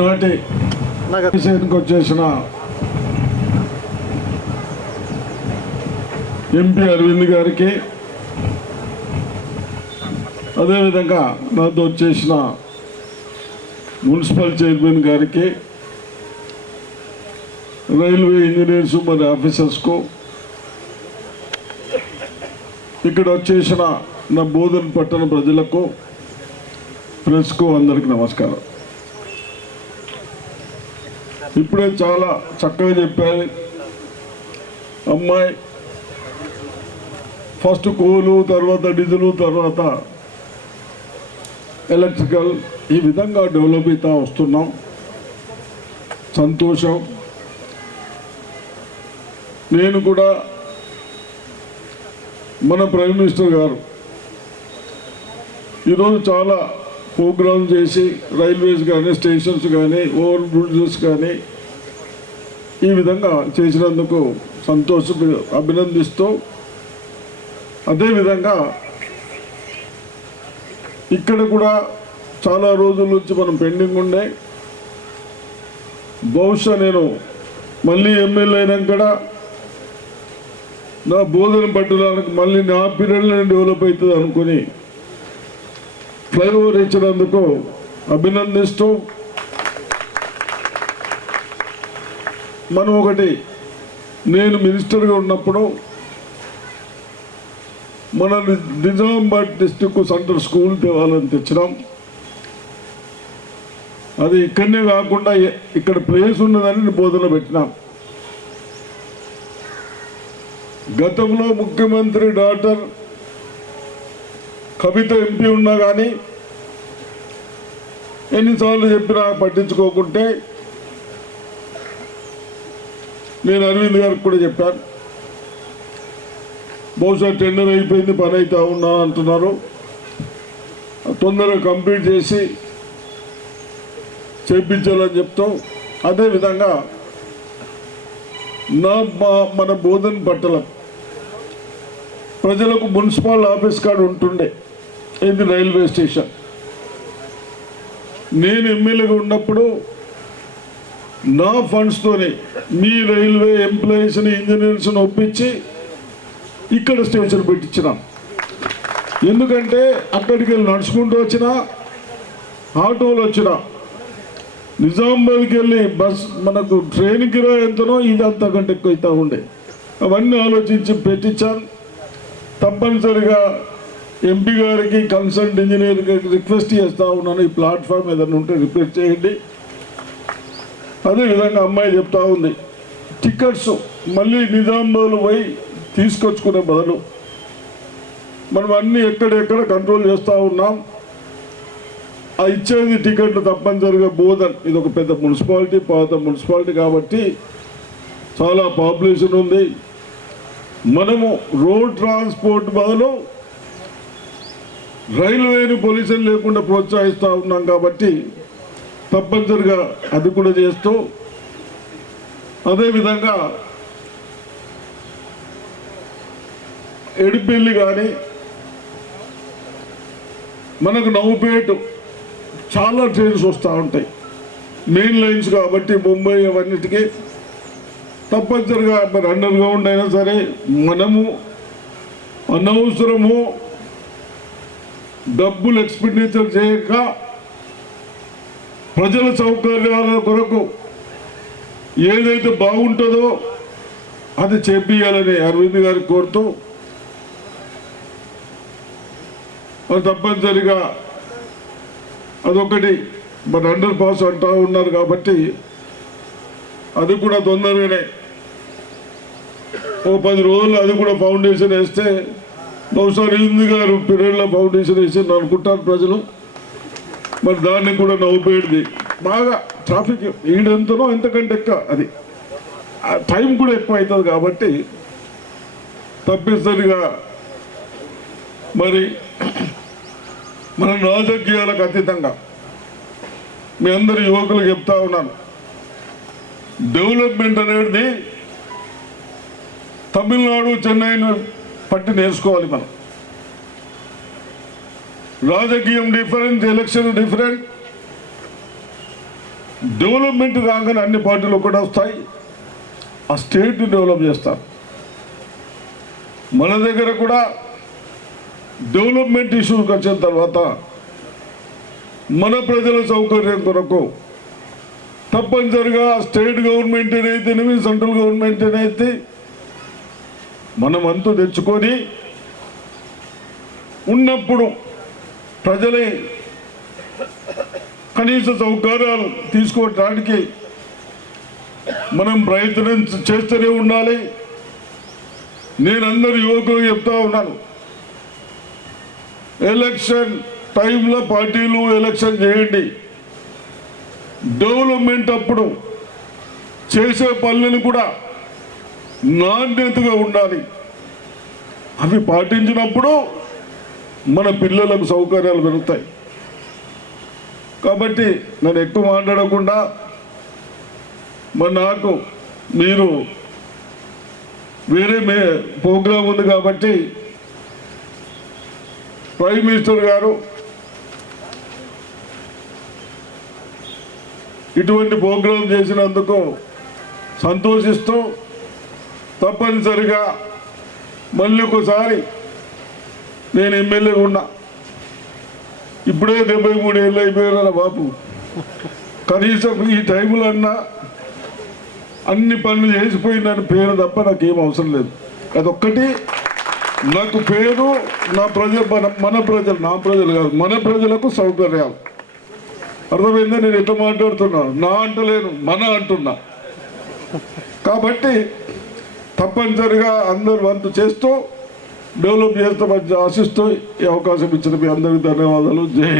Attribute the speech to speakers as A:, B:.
A: నాటి విషయానికి వచ్చేసిన ఎంపీ అరవింద్ గారికి అదేవిధంగా నాతో వచ్చేసిన మున్సిపల్ చైర్మన్ గారికి రైల్వే ఇంజనీర్స్ మరి ఆఫీసర్స్కు ఇక్కడ వచ్చేసిన నా బోధన పట్టణ ప్రజలకు ప్రెస్కు అందరికి నమస్కారం. ఇప్పుడే చాలా చక్కగా చెప్పారు. అమ్మాయి ఫస్ట్ కోలు తర్వాత డీజిల్ తర్వాత ఎలక్ట్రికల్. ఈ విధంగా డెవలప్ అవుతా వస్తున్నాం. సంతోషం. నేను కూడా మన ప్రైమ్ మినిస్టర్ గారు ఈరోజు చాలా ప్రోగ్రామ్ చేసి రైల్వేస్ కానీ స్టేషన్స్ కానీ ఓవర్ బ్రిడ్జెస్ కానీ ఈ విధంగా చేసినందుకు సంతోష అభినందిస్తూ అదేవిధంగా ఇక్కడ కూడా చాలా రోజుల నుంచి మనం పెండింగ్ ఉండే బహుశా నేను మళ్ళీ ఎమ్మెల్యే అయినాక నా బోధన పట్టడానికి మళ్ళీ నా పీరియడ్లో డెవలప్ అవుతుంది అనుకుని ఫ్లైఓవర్ ఇచ్చినందుకు అభినందిస్తూ మనం ఒకటి నేను మినిస్టర్గా ఉన్నప్పుడు మన నిజామాబాద్ డిస్టిక్ సెంటర్ స్కూల్ తేవాలని తెచ్చినాం. అది ఇక్కడనే కాకుండా ఇక్కడ ప్లేస్ ఉన్నదని బోధన పెట్టినాం. గతంలో ముఖ్యమంత్రి డాక్టర్ కవిత ఎంపీ ఉన్నా కానీ ఎన్నిసార్లు చెప్పినా పట్టించుకోకుంటే నేను అరవింద్ గారికి కూడా చెప్పాను. బహుశా టెండర్ అయిపోయింది పని అవుతా ఉన్నా అంటున్నారు. తొందరగా కంప్లీట్ చేసి చేయించాలని చెప్తాం. అదేవిధంగా నా మన బోధన పట్టల ప్రజలకు మున్సిపల్ ఆఫీస్ కార్డు ఉంటుండే. ఇది రైల్వే స్టేషన్? నేను ఎమ్మెల్యేగా ఉన్నప్పుడు నా ఫండ్స్తోనే మీ రైల్వే ఎంప్లాయీస్ని ఇంజనీర్స్ని ఒప్పించి ఇక్కడ స్టేషన్ పెట్టించినాం. ఎందుకంటే అక్కడికి వెళ్ళి నడుచుకుంటూ వచ్చినా ఆటోలు వచ్చినా నిజామాబాద్కి వెళ్ళి బస్ మనకు ట్రైన్ కిరా ఎంతనో ఇది అంతకంటే ఎక్కువ అవుతా ఉండే. అవన్నీ ఆలోచించి పెట్టించాను తప్పనిసరిగా ఎంపీ గారికి కన్సల్ట్ ఇంజనీర్ గారికి రిక్వెస్ట్ చేస్తూ ఉన్నాను. ఈ ప్లాట్ఫామ్ ఏదైనా ఉంటే రిపేర్ చేయండి. అదేవిధంగా అమ్మాయి చెప్తా ఉంది టికెట్స్ మళ్ళీ నిజామాబాద్లో పోయి తీసుకొచ్చుకునే బదులు మనం అన్నీ ఎక్కడెక్కడ కంట్రోల్ చేస్తూ ఉన్నాం. ఆ ఇచ్చేది టికెట్లు తప్పనిసరిగా బోధన్. ఇది ఒక పెద్ద మున్సిపాలిటీ పాత మున్సిపాలిటీ కాబట్టి చాలా పాపులేషన్ ఉంది. మనము రోడ్ ట్రాన్స్పోర్ట్ బదులు రైల్వేని పొల్యూషన్ లేకుండా ప్రోత్సహిస్తూ ఉన్నాం కాబట్టి తప్పనిసరిగా అది కూడా చేస్తూ అదేవిధంగా ఎడిపెల్లి కానీ మనకు నవ్వుపేట చాలా ట్రైన్స్ వస్తూ ఉంటాయి. మెయిన్ లైన్స్ కాబట్టి ముంబై అవన్నిటికీ తప్పనిసరిగా మరి అండర్ గ్రౌండ్ అయినా సరే మనము అనవసరము డబ్బులు ఎక్స్పెండిచర్ చేయక ప్రజల సౌకర్యాల కొరకు ఏదైతే బాగుంటుందో అది చేపియాలని అరవింద్ గారి కోరుతూ మరి తప్పనిసరిగా అదొకటి మరి అండర్ పాస్ అంటూ ఉన్నారు కాబట్టి అది కూడా తొందరగానే ఓ పది రోజులు అది కూడా ఫౌండేషన్ వేస్తే బహుశా రింది గారు పిరియడ్లో ఫౌండేషన్ వేసి అనుకుంటారు ప్రజలు. మరి దాన్ని కూడా నవ్వుపోయింది బాగా ట్రాఫిక్ ఈడెంతనో ఎంతకంటే ఎక్కువ అది. టైం కూడా ఎక్కువ అవుతుంది కాబట్టి తప్పనిసరిగా మరి మన రాజకీయాలకు అతీతంగా మీ అందరు యువకులు చెప్తా ఉన్నాను. డెవలప్మెంట్ అనేది తమిళనాడు చెన్నై పట్టి నేర్చుకోవాలి మనం. రాజకీయం డిఫరెంట్ ఎలక్షన్ డిఫరెంట్. డెవలప్మెంట్ కాగానే అన్ని పార్టీలు కూడా వస్తాయి. ఆ స్టేట్ డెవలప్ చేస్తారు. మన దగ్గర కూడా డెవలప్మెంట్ ఇష్యూకి వచ్చిన తర్వాత మన ప్రజల సౌకర్యం కొరకు తప్పనిసరిగా స్టేట్ గవర్నమెంట్ అయితేనేమి సెంట్రల్ గవర్నమెంట్ అయితే మనం తెచ్చుకొని ఉన్నప్పుడు ప్రజలే కనీస సౌకర్యాలు తీసుకోవటానికి మనం ప్రయత్నం చేస్తూనే ఉండాలి. నేను అందరు యువకులు చెప్తా ఉన్నాను. ఎలక్షన్ టైంలో పార్టీలు ఎలక్షన్ చేయండి. డెవలప్మెంట్ అప్పుడు చేసే పనులను కూడా నాణ్యతగా ఉండాలి. అవి పాటించినప్పుడు మన పిల్లలకు సౌకర్యాలు పెరుగుతాయి. కాబట్టి నేను ఎక్కువ మాట్లాడకుండా మరి నాకు మీరు వేరే మే ప్రోగ్రాం ఉంది కాబట్టి ప్రైమ్ మినిస్టర్ గారు ఇటువంటి ప్రోగ్రాం చేసినందుకు సంతోషిస్తూ తప్పనిసరిగా మళ్ళీ ఒకసారి నేను ఎమ్మెల్యే ఉన్నా. ఇప్పుడే డెబ్బై మూడు ఏళ్ళు అయిపోయారా బాబు. కనీసం ఈ టైంలో అన్నా అన్ని పనులు చేసిపోయిందని పేరు తప్ప నాకేం అవసరం లేదు. అదొక్కటి. నాకు పేరు నా ప్రజ మన మన ప్రజలు నా ప్రజలు కాదు మన ప్రజలకు సౌకర్యాలు. అర్థమైందా? నేను ఎట్లా మాట్లాడుతున్నాను నా అంటలేను మన అంటున్నా. కాబట్టి తప్పనిసరిగా అందరు వంతు చేస్తూ డెవలప్ చేస్తామని ఆశిస్తూ ఈ అవకాశం ఇచ్చిన మీ అందరికీ ధన్యవాదాలు. జై